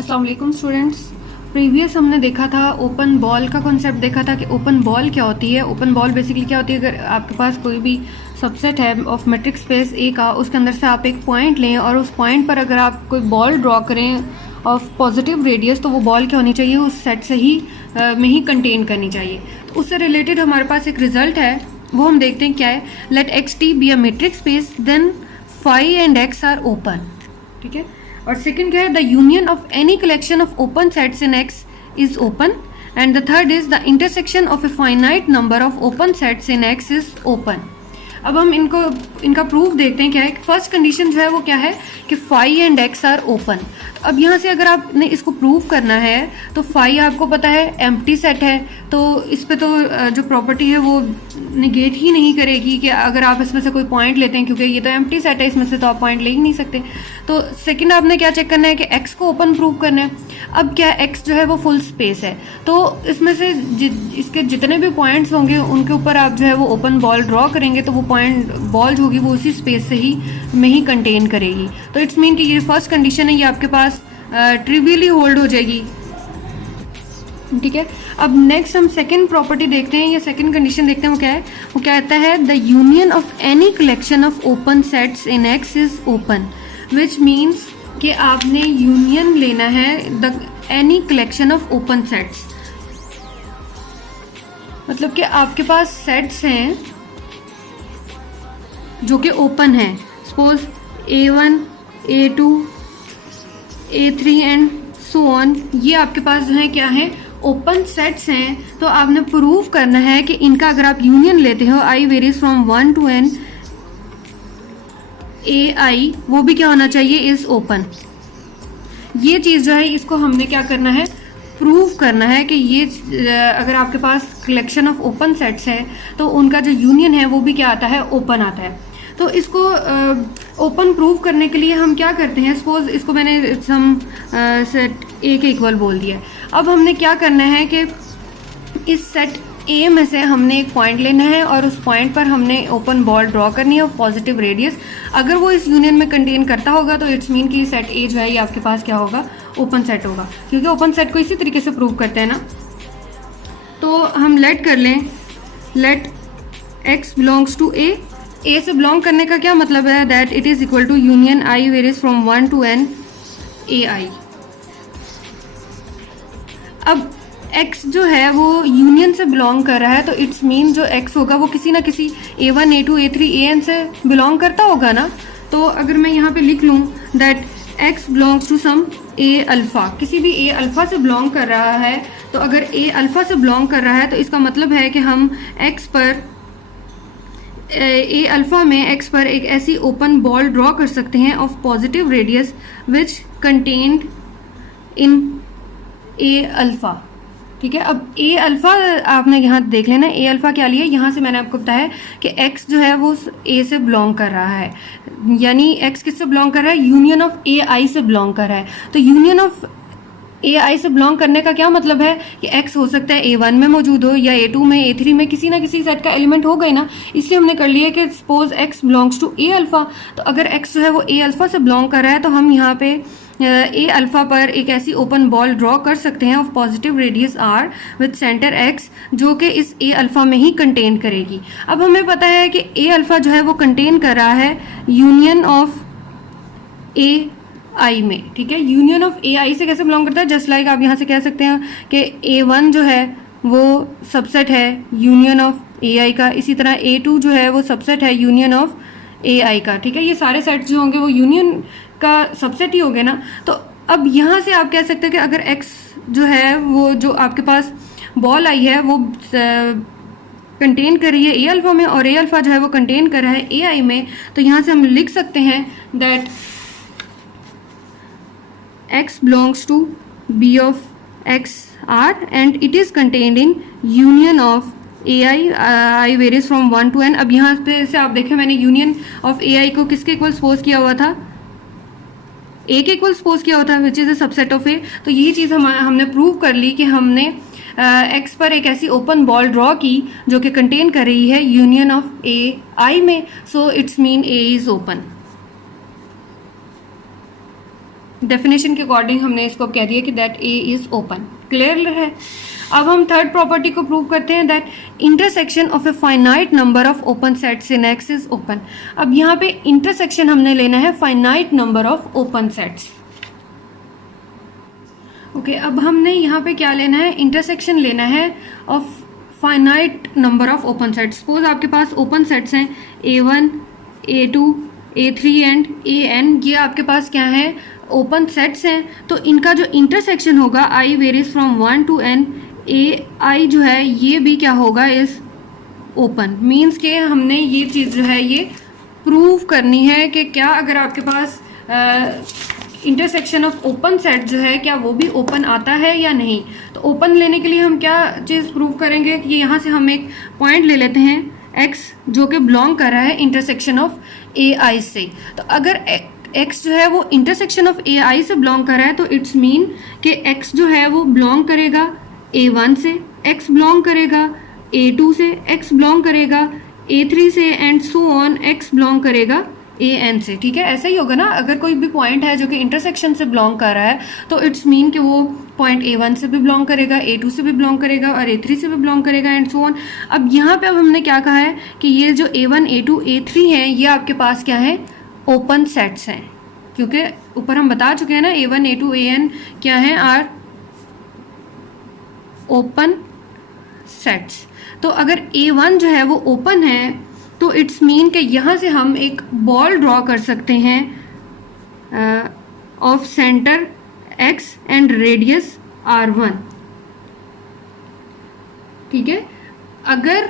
अस्सलाम वालेकुम students. Previous हमने देखा था ओपन बॉल का कॉन्सेप्ट देखा था कि ओपन बॉल क्या होती है। ओपन बॉल बेसिकली क्या होती है, अगर आपके पास कोई भी सबसेट है ऑफ मेट्रिक स्पेस ए का, उसके अंदर से आप एक पॉइंट लें और उस पॉइंट पर अगर आप कोई बॉल ड्रॉ करें ऑफ पॉजिटिव रेडियस, तो वो बॉल क्या होनी चाहिए, उस सेट से ही में ही कंटेन करनी चाहिए। तो उससे रिलेटेड हमारे पास एक रिजल्ट है, वो हम देखते हैं क्या है। Let X T be a metric space then phi and X are open. ठीक है। और सेकंड क्या है, the union of any collection of open sets in X is open. And the third is the intersection of a finite number of open sets in X is open. अब हम इनका proof देखते हैं क्या है। First condition जो है वो क्या है कि phi and X are open. अब यहाँ से अगर आपने इसको प्रूव करना है तो फाई आपको पता है एम्प्टी सेट है, तो इस पे तो जो प्रॉपर्टी है वो निगेट ही नहीं करेगी कि अगर आप इसमें से कोई पॉइंट लेते हैं, क्योंकि ये तो एम्प्टी सेट है, इसमें से तो आप पॉइंट ले ही नहीं सकते। तो सेकंड आपने क्या चेक करना है कि एक्स को ओपन प्रूव करना है। अब क्या एक्स जो है वो फुल स्पेस है, तो इसमें से इसके जितने भी पॉइंट्स होंगे उनके ऊपर आप जो है वो ओपन बॉल ड्रॉ करेंगे, तो वो पॉइंट बॉल जो होगी वो उसी स्पेस से ही में ही कंटेन करेगी। तो इट्स मीन कि ये फर्स्ट कंडीशन है, ये आपके पास ट्रिवियली होल्ड हो जाएगी। ठीक है। अब नेक्स्ट हम सेकंड प्रॉपर्टी देखते हैं, या सेकंड कंडीशन देखते हैं। वो क्या है, वो क्या कहता है, the union of any collection of open sets in X is open, which means कि आपने यूनियन लेना है the any collection of open sets. मतलब कि आपके पास सेट्स हैं जो कि ओपन है। Suppose A1, A2, A3 and so on, ये आपके पास जो है क्या है, ओपन सेट्स हैं। तो आपने प्रूव करना है कि इनका अगर आप यूनियन लेते हो, आई varies from 1 to n, AI वो भी क्या होना चाहिए, इज ओपन। ये चीज़ जो है इसको हमने क्या करना है, प्रूव करना है कि ये अगर आपके पास कलेक्शन ऑफ ओपन सेट्स है तो उनका जो यूनियन है वो भी क्या आता है, ओपन आता है। तो इसको ओपन प्रूव करने के लिए हम क्या करते हैं, सपोज इसको मैंने सम सेट ए के इक्वल बोल दिया। अब हमने क्या करना है कि इस सेट ए में से हमने एक पॉइंट लेना है और उस पॉइंट पर हमने ओपन बॉल ड्रॉ करनी है, पॉजिटिव रेडियस। अगर वो इस यूनियन में कंटेन करता होगा तो इट्स मीन कि सेट ए जो है ये आपके पास क्या होगा, ओपन सेट होगा, क्योंकि ओपन सेट को इसी तरीके से प्रूव करते हैं ना। तो हम लेट कर लें, let X belongs to A से बिलोंग करने का क्या मतलब है, that it is equal to union I varies from 1 to n AI। अब x जो है वो यूनियन से बिलोंग कर रहा है, तो इट्स मीन जो x होगा वो किसी ना किसी A1, A2, A3, AN से बिलोंग करता होगा ना। तो अगर मैं यहाँ पे लिख लूँ that x belongs to some A alpha, किसी भी A अल्फा से बिलोंग कर रहा है, तो अगर A अल्फा से बिलोंग कर रहा है तो इसका मतलब है कि हम x पर A अल्फा में x पर एक ऐसी ओपन बॉल ड्रॉ कर सकते हैं of positive radius which contained in A alpha. ठीक है। अब A अल्फा आपने यहाँ देख लेना, A अल्फा क्या लिया, यहाँ से मैंने आपको बताया कि x जो है वो A से बिलोंग कर रहा है, यानी x किससे बिलोंग कर रहा है, यूनियन ऑफ AI से बिलोंग कर रहा है। तो यूनियन ऑफ AI से बिलोंग करने का क्या मतलब है कि x हो सकता है A1 में मौजूद हो या A2 में, A3 में, किसी ना किसी सेट का एलिमेंट होगा ही ना। इसलिए हमने कर लिया कि suppose x belongs to A alpha, तो अगर x जो है वो A अल्फा से बिलोंग कर रहा है तो हम यहाँ पे A अल्फा पर एक ऐसी ओपन बॉल ड्रॉ कर सकते हैं of positive radius R with centre x, जो कि इस A अल्फा में ही कंटेन करेगी। अब हमें पता है कि A अल्फा जो है वो कंटेन कर रहा है यूनियन ऑफ AI में। ठीक है। यूनियन ऑफ AI से कैसे बिलोंग करता है, जस्ट लाइक आप यहाँ से कह सकते हैं कि A1 जो है वो सबसेट है यूनियन ऑफ AI का, इसी तरह A2 जो है वो सबसेट है यूनियन ऑफ AI का। ठीक है। ये सारे सेट्स जो होंगे वो यूनियन का सबसेट ही हो गए ना। तो अब यहाँ से आप कह सकते हैं कि अगर x जो है वो जो आपके पास बॉल आई है वो कंटेन कर रही है A अल्फा में और A अल्फा जो है वो कंटेन कर रहा है AI में, तो यहाँ से हम लिख सकते हैं that x belongs to B of x R and it is contained in union of AI I varies from 1 to n। अब यहाँ पे से आप देखें मैंने यूनियन ऑफ AI को किसके इक्वल सपोज किया हुआ था, A के इक्वल सपोज किया हुआ था which is a subset of A। तो यही चीज़ हमने प्रूव कर ली कि हमने x पर एक ऐसी ओपन बॉल ड्रॉ की जो कि कंटेन कर रही है यूनियन ऑफ AI में, so it's mean A is open. Definition के अकॉर्डिंग हमने इसको कह दिया कि that A is open. Clear है। अब हम थर्ड प्रॉपर्टी को प्रूव करते हैं, that intersection of a finite number of open sets in X is open. अब यहाँ पे इंटरसेक्शन हमने लेना है finite number of open sets. Okay, अब हमने यहाँ पे क्या लेना है, इंटरसेक्शन लेना है of finite number of open sets. Suppose आपके पास ओपन सेट्स हैं A1, A2, A3 and AN, ये आपके पास क्या है, ओपन सेट्स हैं। तो इनका जो इंटरसेक्शन होगा I varies from 1 to n, AI जो है ये भी क्या होगा, इज ओपन। मीन्स के हमने ये चीज़ जो है ये प्रूव करनी है कि क्या अगर आपके पास इंटरसेक्शन ऑफ ओपन सेट जो है क्या वो भी ओपन आता है या नहीं। तो ओपन लेने के लिए हम क्या चीज़ प्रूव करेंगे कि यहाँ से हम एक पॉइंट ले लेते हैं x जो कि बिलोंग कर रहा है इंटरसेक्शन ऑफ AI से। तो अगर x जो है वो इंटरसेक्शन ऑफ AI से बिलोंग कर रहा है तो इट्स मीन कि x जो है वो बिलोंग करेगा A1 से, x बिलोंग करेगा A2 से, x बिलोंग करेगा A3 से and so on, x belong करेगा AN से। ठीक है, ऐसा ही होगा ना। अगर कोई भी पॉइंट है जो कि इंटरसेक्शन से बिलोंग कर रहा है तो इट्स मीन कि वो पॉइंट A1 से भी बिलोंग करेगा, A2 से भी बिलोंग करेगा और A3 से भी बिलोंग करेगा एंड सो ऑन। अब यहाँ पे अब हमने क्या कहा है कि ये जो A1, A2, A3 हैं ये आपके पास क्या है, ओपन सेट्स हैं, क्योंकि ऊपर हम बता चुके हैं ना A1, A2, AN क्या है, आर ओपन सेट्स। तो अगर A1 जो है वो ओपन है तो इट्स मीन कि यहाँ से हम एक बॉल ड्रॉ कर सकते हैं of centre x and radius R1। ठीक है, अगर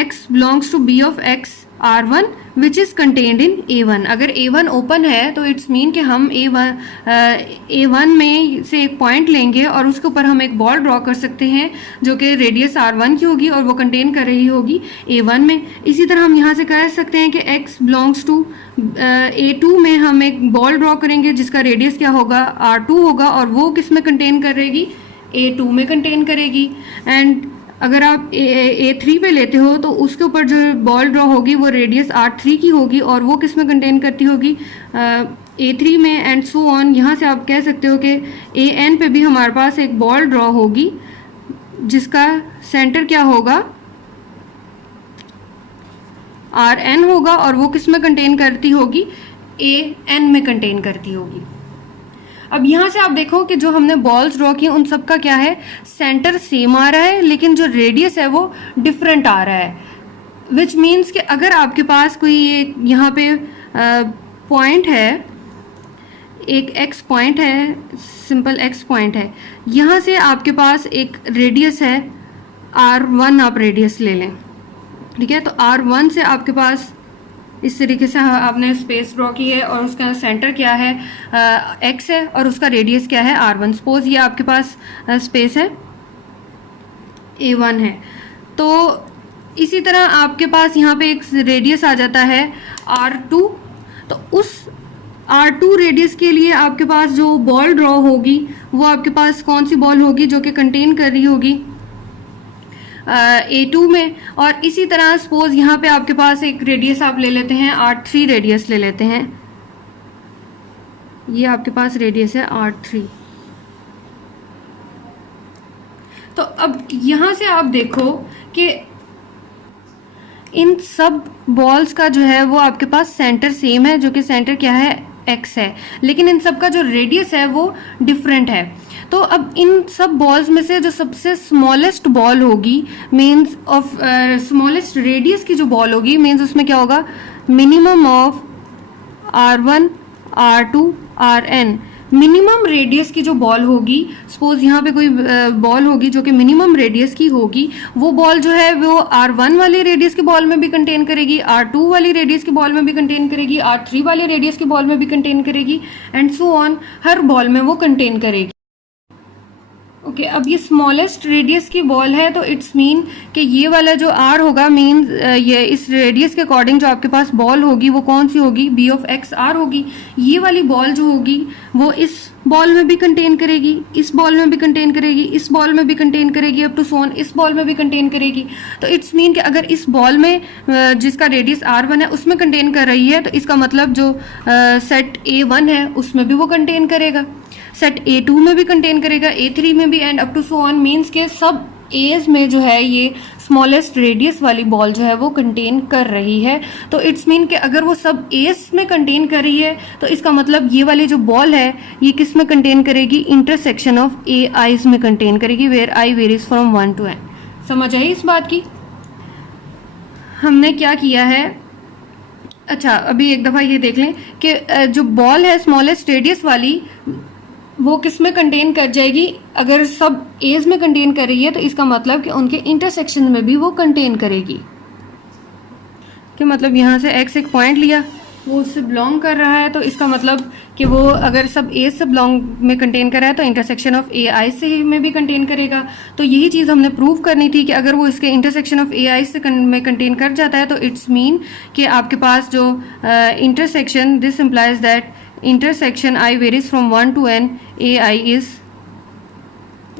x belongs to b of x R1 which is contained in A1। अगर A1 ओपन है तो इट्स मीन कि हम A1 में से एक पॉइंट लेंगे और उसके ऊपर हम एक बॉल ड्रॉ कर सकते हैं जो कि रेडियस R1 की होगी और वो कंटेन कर रही होगी A1 में। इसी तरह हम यहाँ से कह सकते हैं कि x बिलोंग्स टू A2 में हम एक बॉल ड्रॉ करेंगे जिसका रेडियस क्या होगा, R2 होगा, और वो किस में कंटेन करेगी, A2 में कंटेन करेगी। एंड अगर आप A3 पे लेते हो तो उसके ऊपर जो बॉल ड्रॉ होगी वो रेडियस R3 की होगी और वो किस में कंटेन करती होगी, A3 में एंड सो ऑन। यहाँ से आप कह सकते हो कि AN पे भी हमारे पास एक बॉल ड्रॉ होगी जिसका सेंटर क्या होगा, RN होगा, और वो किस में कंटेन करती होगी, AN में कंटेन करती होगी। अब यहाँ से आप देखो कि जो हमने बॉल्स ड्रॉ की उन सब का क्या है, सेंटर सेम आ रहा है लेकिन जो रेडियस है वो डिफरेंट आ रहा है। विच मीन्स कि अगर आपके पास कोई एक यहाँ पे पॉइंट है, एक x पॉइंट है, सिंपल x पॉइंट है, यहाँ से आपके पास एक रेडियस है R1, आप रेडियस ले लें। ठीक है, तो R1 से आपके पास इस तरीके से आपने स्पेस ड्रॉ की है और उसका सेंटर क्या है, x है, और उसका रेडियस क्या है, R1। सपोज ये आपके पास स्पेस है A1 है। तो इसी तरह आपके पास यहाँ पे एक रेडियस आ जाता है R2। तो उस R2 रेडियस के लिए आपके पास जो बॉल ड्रॉ होगी वो आपके पास कौन सी बॉल होगी, जो कि कंटेन कर रही होगी A2 में। और इसी तरह सपोज यहाँ पे आपके पास एक रेडियस आप ले लेते हैं, R3 रेडियस ले लेते हैं, ये आपके पास रेडियस है R3। तो अब यहाँ से आप देखो कि इन सब बॉल्स का जो है वो आपके पास सेंटर सेम है, जो कि सेंटर क्या है, x है, लेकिन इन सब का जो रेडियस है वो डिफरेंट है। तो अब इन सब बॉल्स में से जो सबसे स्मॉलेस्ट बॉल होगी, मीन्स ऑफ स्मॉलेस्ट रेडियस की जो बॉल होगी, मीन्स उसमें क्या होगा, minimum of R1, R2, RN। Minimum radius की जो बॉल होगी, सपोज यहाँ पे कोई बॉल होगी जो कि मिनिमम रेडियस की होगी, वो बॉल जो है वो R1 वाली रेडियस के बॉल में भी कंटेन करेगी, R2 वाली रेडियस के बॉल में भी कंटेन करेगी, R3 वाली रेडियस के बॉल में भी कंटेन करेगी and so on, her ball में वो कंटेन करेगी। ओके अब ये स्मॉलेस्ट रेडियस की बॉल है तो इट्स मीन कि ये वाला जो आर होगा मीन ये इस रेडियस के अकॉर्डिंग जो आपके पास बॉल होगी वो कौन सी होगी, बी ऑफ एक्स आर होगी। ये वाली बॉल जो होगी वो इस बॉल में भी कंटेन करेगी, इस बॉल में भी कंटेन करेगी, इस बॉल में भी कंटेन करेगी, अप टू सोन इस बॉल में भी कंटेन करेगी। तो इट्स मीन कि अगर इस बॉल में जिसका रेडियस R1 है उसमें कंटेन कर रही है तो इसका मतलब जो सेट A1 है उसमें भी वो कंटेन करेगा, सेट A2 में भी कंटेन करेगा, A3 में भी, and up to so on. Means के सब एज में जो है ये स्मॉलेस्ट रेडियस वाली बॉल जो है वो कंटेन कर रही है। तो इट्स मीन कि अगर वो सब एज में कंटेन कर रही है तो इसका मतलब ये वाली जो बॉल है ये किस में कंटेन करेगी, इंटरसेक्शन ऑफ ए आईज में कंटेन करेगी, where i varies from 1 to n। समझ आई इस बात की? हमने क्या किया है, अच्छा अभी एक दफ़ा ये देख लें कि जो बॉल है स्मॉलेस्ट रेडियस वाली वो किस में कंटेन कर जाएगी, अगर सब एज में कंटेन कर रही है तो इसका मतलब कि उनके इंटरसेक्शन में भी वो कंटेन करेगी। कि मतलब यहाँ से x एक पॉइंट लिया, वो उससे बिलोंग कर रहा है तो इसका मतलब कि वो अगर सब एज से बिलोंग में कंटेन कर रहा है तो इंटरसेक्शन ऑफ ए आई से में भी कंटेन करेगा। तो यही चीज़ हमने प्रूव करनी थी कि अगर वो इसके इंटरसेक्शन ऑफ ए आई से में कंटेन कर जाता है तो इट्स मीन कि आपके पास जो intersection, this implies that intersection I varies from 1 to n, A I is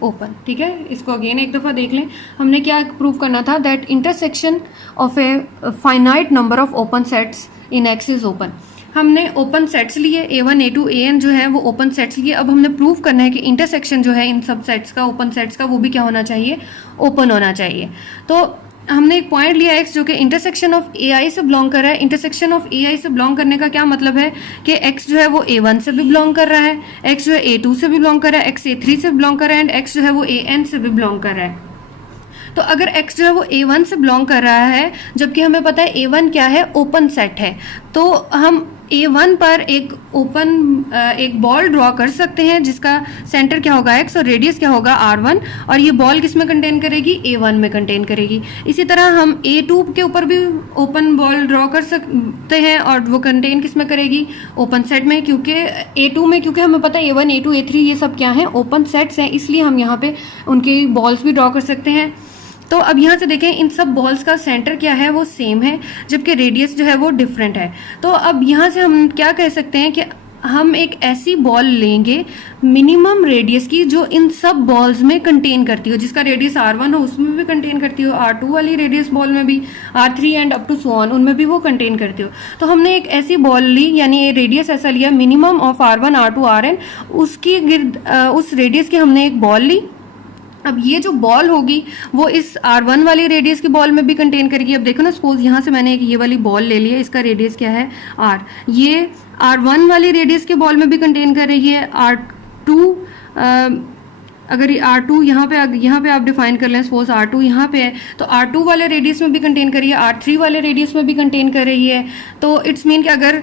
open. ठीक है, इसको अगेन एक दफ़ा देख लें। हमने क्या प्रूव करना था, that intersection of a finite number of open sets in X is open. हमने ओपन सेट्स लिए, A1 A2 AN जो है वो ओपन सेट्स लिए। अब हमने प्रूव करना है कि इंटरसेक्शन जो है इन सब सेट्स का, ओपन सेट्स का, वो भी क्या होना चाहिए, ओपन होना चाहिए। तो हमने एक पॉइंट लिया x जो कि इंटरसेक्शन ऑफ ए आई से बिलोंग कर रहा है। इंटरसेक्शन ऑफ ए आई से बिलोंग करने का क्या मतलब है कि x जो है वो A1 से भी बिलोंग कर रहा है, x जो है A2 से भी बिलोंग कर रहा है, x A3 से बिलोंग कर रहा है, एंड x जो है वो AN से भी बिलोंग कर रहा है। तो अगर x जो है वो A1 से बिलोंग कर रहा है, जबकि हमें पता है A1 क्या है, ओपन सेट है, तो हम A1 पर एक बॉल ड्रॉ कर सकते हैं जिसका सेंटर क्या होगा x और रेडियस क्या होगा R1, और ये बॉल किस में कंटेन करेगी, A1 में कंटेन करेगी। इसी तरह हम A2 के ऊपर भी ओपन बॉल ड्रॉ कर सकते हैं और वो कंटेन किस में करेगी, ओपन सेट में, क्योंकि A2 में, क्योंकि हमें पता है A1 A2 A3 ये सब क्या हैं, ओपन सेट्स हैं, इसलिए हम यहाँ पे उनकी बॉल्स भी ड्रॉ कर सकते हैं। तो अब यहाँ से देखें इन सब बॉल्स का सेंटर क्या है, वो सेम है, जबकि रेडियस जो है वो डिफरेंट है। तो अब यहाँ से हम क्या कह सकते हैं कि हम एक ऐसी बॉल लेंगे मिनिमम रेडियस की जो इन सब बॉल्स में कंटेन करती हो, जिसका रेडियस R1 हो उसमें भी कंटेन करती हो, R2 वाली रेडियस बॉल में भी, R3 and up to so on उनमें भी वो कंटेन करती हो। तो हमने एक ऐसी बॉल ली, यानी ये रेडियस ऐसा लिया minimum of R1 R2 Rn, उसकी उस रेडियस की हमने एक बॉल ली। अब ये जो बॉल होगी वो इस R1 वाली रेडियस की बॉल में भी कंटेन करेगी। अब देखो ना, सपोज यहाँ से मैंने एक ये वाली बॉल ले ली है, इसका रेडियस क्या है R, ये R1 वाली रेडियस की बॉल में भी कंटेन कर रही है। R2 अगर R2 यहाँ पे आप डिफाइन कर लें, सपोज R2 यहाँ पे है तो R2 वाले रेडियस में भी कंटेन कर रही है, R3 वाले रेडियस में भी कंटेन कर रही है। तो इट्स मीन कि अगर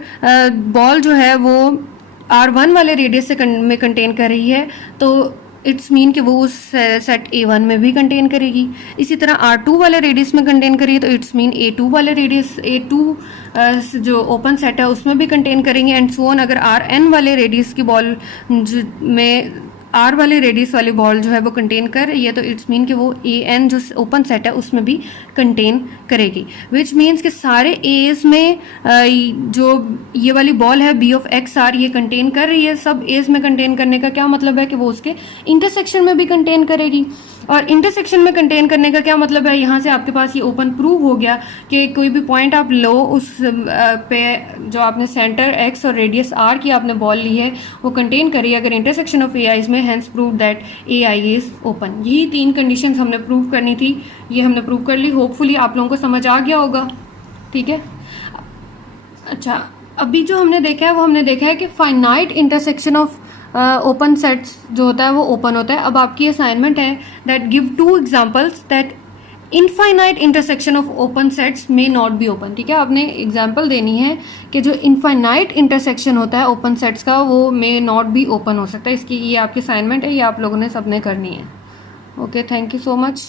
बॉल जो है वो R1 वाले रेडियस से में कंटेन कर रही है तो इट्स मीन कि वो उस सेट A1 में भी कंटेन करेगी। इसी तरह R2 वाले रेडियस में कंटेन करेगी तो इट्स मीन A2 वाले रेडियस, A2 जो ओपन सेट है उसमें भी कंटेन करेंगे, एंड सो ऑन। अगर Rn वाले रेडियस की बॉल में R वाले रेडियस वाली बॉल जो है वो कंटेन कर रही है तो इट्स मीन कि वो AN जो ओपन सेट है उसमें भी कंटेन करेगी, विच मीन्स कि सारे एज में जो ये वाली बॉल है B ऑफ एक्स आर ये कंटेन कर रही है। सब एज में कंटेन करने का क्या मतलब है कि वो उसके इंटरसेक्शन में भी कंटेन करेगी, और इंटरसेक्शन में कंटेन करने का क्या मतलब है, यहाँ से आपके पास ये ओपन प्रूव हो गया कि कोई भी पॉइंट आप लो उस पे जो आपने सेंटर x और रेडियस r की आपने बॉल ली है वो कंटेन करी अगर इंटरसेक्शन ऑफ ए आईज में, hence prove that A I is open. यही 3 कंडीशंस हमने प्रूव करनी थी, ये हमने प्रूव कर ली। होपफुली आप लोगों को समझ आ गया होगा। ठीक है, अच्छा अभी जो हमने देखा है वो हमने देखा है कि finite intersection of open sets जो होता है वो ओपन होता है। अब आपकी असाइनमेंट है that give 2 examples that infinite intersection of open sets may not be open. ठीक है, आपने एग्जांपल देनी है कि जो इनफाइनाइट इंटरसेक्शन होता है ओपन सेट्स का वो मे नॉट बी ओपन हो सकता है। इसकी ये आपकी असाइनमेंट है, ये आप लोगों ने सबने करनी है। Okay, thank you so much.